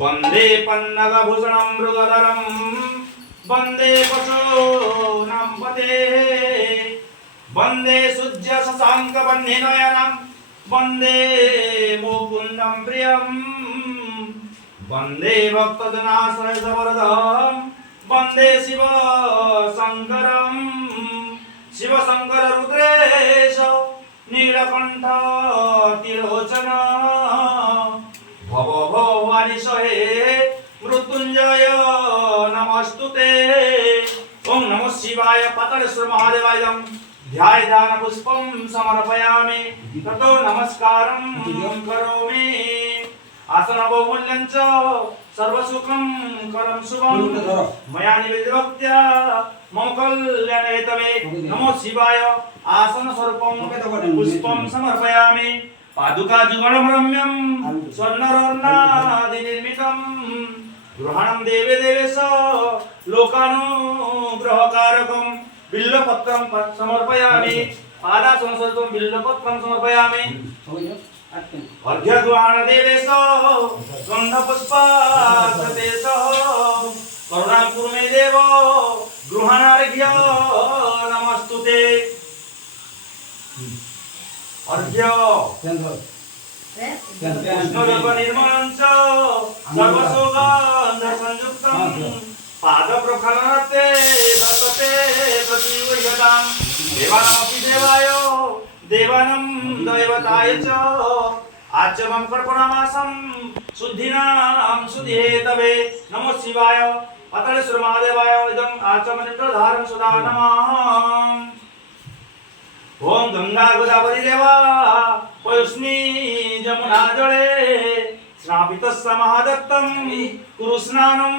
वंदे पन्नगभूषणं मृगधरं वंदे पशूनां पते वंदे सूर्य शशांक वह्निनयनं वंदे मुकुन्दं प्रियं वंदे भक्तजनाश्रयसवरदं वंदे शिव शंकर रुद्रेश नीलकंठ त्रिलोचन भव भवानी सहे मृत्युंजय नमस्तुते। ओम नमः शिवाय पातालेश्वर महादेवाय ध्यान पुष्पं समर्पयामि ततो नमस्कारं करोमि। आसन बहुमूल्यं च सर्वसुखं करं शुभं मया निवेदितभक्त्या मम कल्याणहेतवे नमो शिवाय। आसन स्वरूपं पुष्पं समर्पयामि पादुका जुगलं रम्यं स्वर्णरत्नादिनिर्मितं गृहाणं देवे देवेश लोकानुग्रहकारकं बिल्वपत्रं समर्पयामि पादासन स्वरूपं बिल्वपत्रं समर्पयामि। अर्घ्यग्रहण देवेश गन्धपुष्पाक्षतेश करुणाकुरु मे देव गृहाणार्घ्य नमस्तुते। अर्घ्य निर्मलं च सर्वसुगन्धसंयुक्तं पादप्रक्षालनार्थे दत्ते प्रतिगृह्यतां देवानामपि देवाय देवानं दैवताय च आचमं कर्पणमासं शुद्धिनां शुद्धिहेतवे नमो शिवाय पातालेश्वर महादेवाय इदं आचमनिर्धारं सदा नमः। ओम गंगा गोदावरी देवा पयोस्नी जमुना जले स्नापितस्य महादत्तं कुरु स्नानं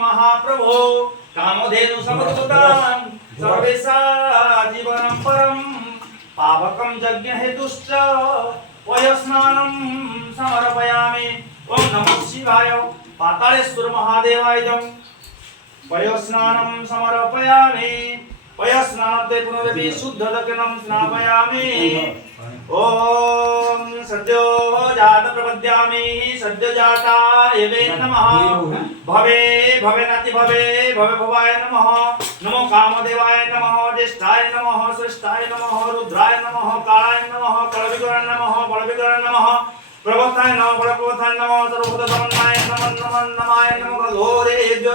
महाप्रभो कामधेनु समर्पितं सर्वेषा जीवनं परं पावकं यज्ञहेतुश्च पयस्नानं समर्पयामि। ओम नमः शिवाय पातालेश्वर महादेवाय पयस्नानं समर्पयामि। पयस्नाते पुनरपि शुद्धदकनं स्नापयामि। ओम सद्यो जात प्रपद्यामि सद्यो जाताय वे नमः भवे भवेनाति भवे भवे भवाय नमः नमो कामदेवाय नमः ज्येष्ठाय नमः श्रेष्ठाय नमः रुद्राय नमः कालाय नमः कलविकराय नमः बलविकराय नमः प्रभक्ताय नमः बलप्रभक्ताय नमः सर्वभूतसमन्वयाय नमाय नमः घोरेभ्यो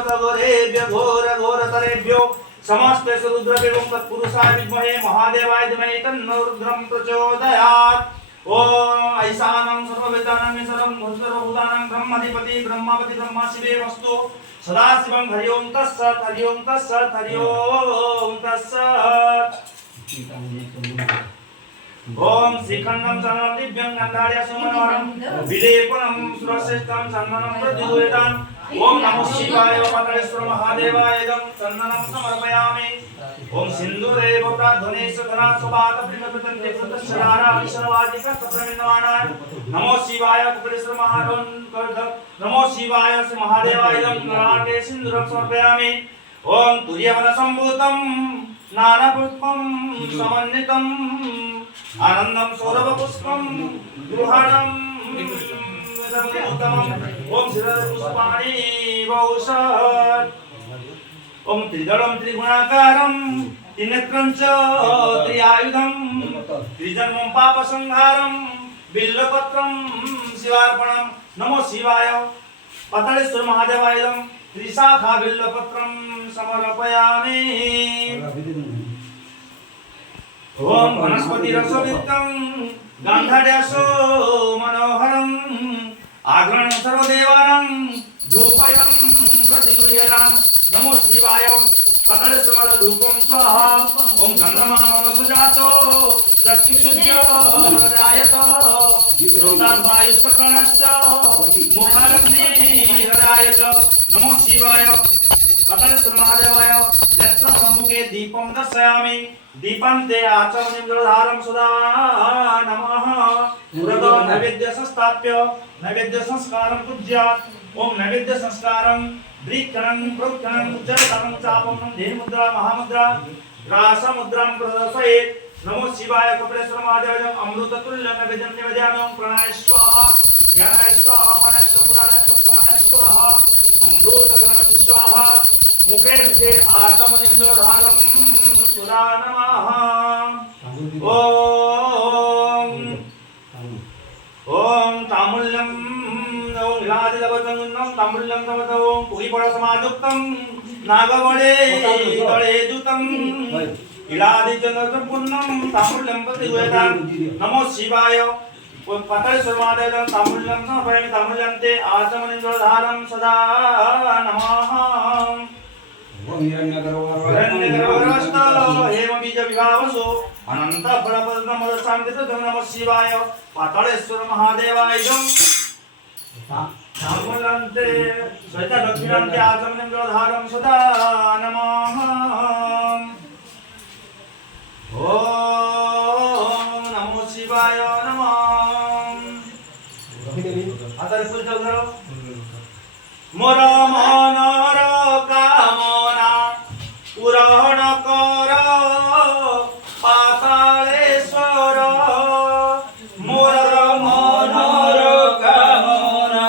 घोरतरेभ्यो समस्तेषु रुद्रवेगं तत्पुरुषाय विद्महे महादेवाय धीमहि तन्नो रुद्रं प्रचोदयात्। ओम ऐशानं सर्ववेदानां सर्वभूतानां ब्रह्माधिपति ब्रह्मापति ब्रह्मा शिवे वस्तु सदाशिवं हरि ओम तत्सत् हरि ओम तत्सत् हरि ओम तत्सत्। ओम श्रीखंडं चरणं दिव्यं गन्धार्य सुमनोहरं विलेपनं सुरश्रेष्ठं चन्दनं प्रद्युयताम्। ओम नमः शिवाय पातालेश्वर महादेवाय चन्दनं समर्पयामि। ओम सिन्दूरेव प्राध्वनेश धना सुबात प्रिमपतन्ते कृतशरारा विश्रवादिका सप्रमिन्नमानाय नमो शिवाय कपिलेश्वर नमो शिवाय श्री महादेवाय नारायणे सिन्दूरं समर्पयामि। ओम तुर्यवन संभूतं नानापुष्पं समन्वितं आनन्दं सौरभपुष्पं गृहाणं ओम शिरपुष्पाणि बहुशत्। ओम त्रिदलं त्रिगुणाकारं त्रिनेत्रं च त्रिआयुधं त्रिजन्मं पापसंहारं बिल्वपत्रं शिवार्पणं नमो शिवाय पातालेश्वर महादेवाय त्रिशाखा बिल्वपत्रं समर्पयामि। ओम वनस्पतिरसवित्तं गान्धार्यासो मनोहरं आग्रणं सर्वदेवानां धूपयं प्रतिगृह्यतां नमो शिवाय पातालेश्वर धूपं स्वाहा। ओम चन्द्रमा मनसुजातो चक्षुषुज्योतिरायत श्रोताद्वायुष्करणश्च मुखाग्निहृदायत नमो शिवाय पातालेश्वर महादेवाय नेत्र सम्मुखे दीपं दर्शयामि दीपान्ते आचमनिर्धारं सदा नमः। पुरतो नैवेद्य संस्थाप्य नैवेद्य संस्कारं पूज्यात्। ओम नैवेद्य संस्कारं दृक्कणं प्रोक्कणं उच्चरतरं चापं धेनुमुद्रा महामुद्रा ग्रासमुद्रां प्रदर्शयेत् नमो शिवाय कपिलेश्वर महादेवाय अमृततुल्यं नैवेद्यं निवेदयामि। ओम प्रणय स्वाहा ज्ञानाय स्वाहा अपानाय स्वाहा पुराणाय स्वाहा समानाय स्वाहा अमृतकलमति स्वाहा मुखे मुखे आत्मनिर्धारं सुरा नमः ओम तामुल्यम ओम लादिलवतंगं तामुल्यं तवतो पुरीपरसमायुक्तं नागवळे तळे जुतं इलादिजनपुन्नं तामुल्यं प्रतिवेदां नमो शिवाय पाताळेश्वरमादेवं तामुल्यं समर्पयामि तामुल्यं ते आचमनिर्धारं सदा नमः हिरण्यगर्भस्थ हेमबीजविभावसो अनन्तफलपद्ममदशान्तिप्रदं नमः शिवाय पाताळेश्वर महादेवाय तामुल्यन्ते सहितलक्ष्मीरन्ते आचमनिर्धारं सदा नमः ॐ नमो शिवाय नमः आता पूजा करो मोर मनर कामना पूरण कर पाताळेश्वर मोर मनर कामना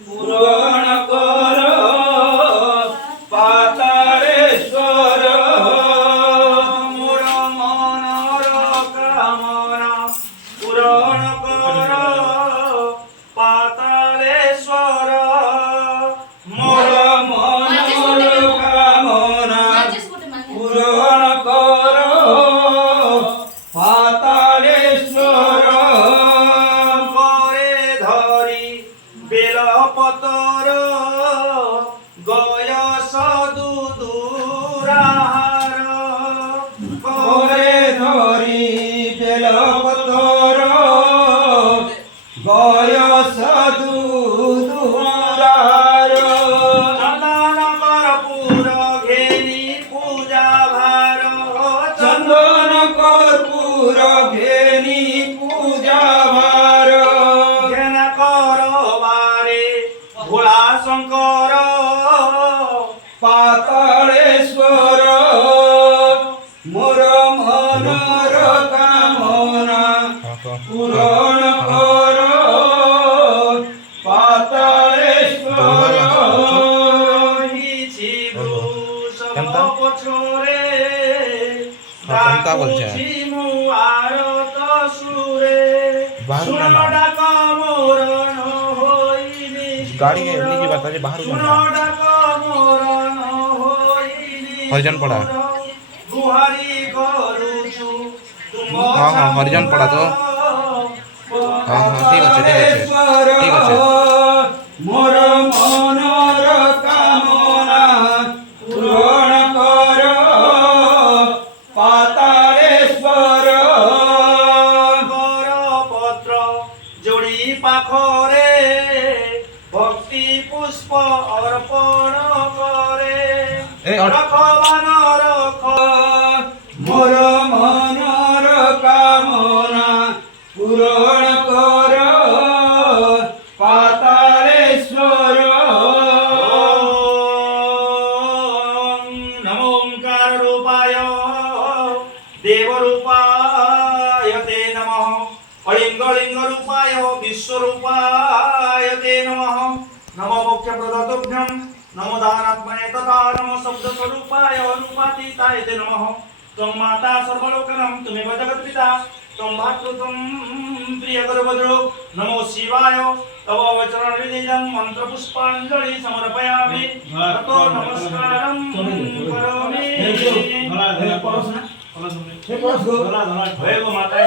पूरण कर पाताळेश्वर मोर मनर कामना पूरण कर पाताळेश्वर मोर मनर कामना पूरण कर पाताळेश्वर करे धरी बेलपतर गय सदुदुराहार करे धरी बेलपतर गय सदुदुराहार चंदन कर्पूर घेनी पूजा भार चंदन कर्पूर घेनी पूजा भार घेन कर बारे भोळा शंकर पाताळेश्वर मोर मनर कामना पूरण कर पाताळेश्वर हिची वृषभ पछोरे কেমতা বলছে? ডাকুছি মু আরত সুরে বাহারু না না। ডাক মোর ন হইনি গাড়ি এমনি কি বাতাসে বাহারু না না। ডাক মোর ন হইনি হরিজনপড়া। গুহারি করুছু তুম হ্যাঁ, হ্যাঁ, হরিজনপড়া তো। হ্যাঁ, হ্যাঁ, ঠিক আছে, ঠিক আছে, ঠিক আছে। মোর মনর কামনা পূরণ কর পাতাড়েশ্বর কর পত্র যোড়ি পাখরে ভক্তি পুষ্প অর্পণ করে এই অর- রখবান রখ মোর মনর কামনা পূরণ কর পাতাড়েশ্বর নমো ওঙ্কার রূপায় দেব রূপায় তে নমঃ অলিঙ্গ লিঙ্গ রূপায় বিশ্বরূপায় তে নমঃ নমো মোক্ষ প্রদতুভ্যং নমো দানাত্মনে তথা নমো শব্দ স্বরূপায় রূপাতীতায় তে নমঃ त्वं माता सर्वलोकनं त्वमेव जगत्पिता त्वं भातृत्वं प्रियगर्भद्रो नमो शिवाय तव वचननिधिजं मन्त्रपुष्पाञ्जलि समर्पयामि ततो नमस्कारं करोमि हे गो माता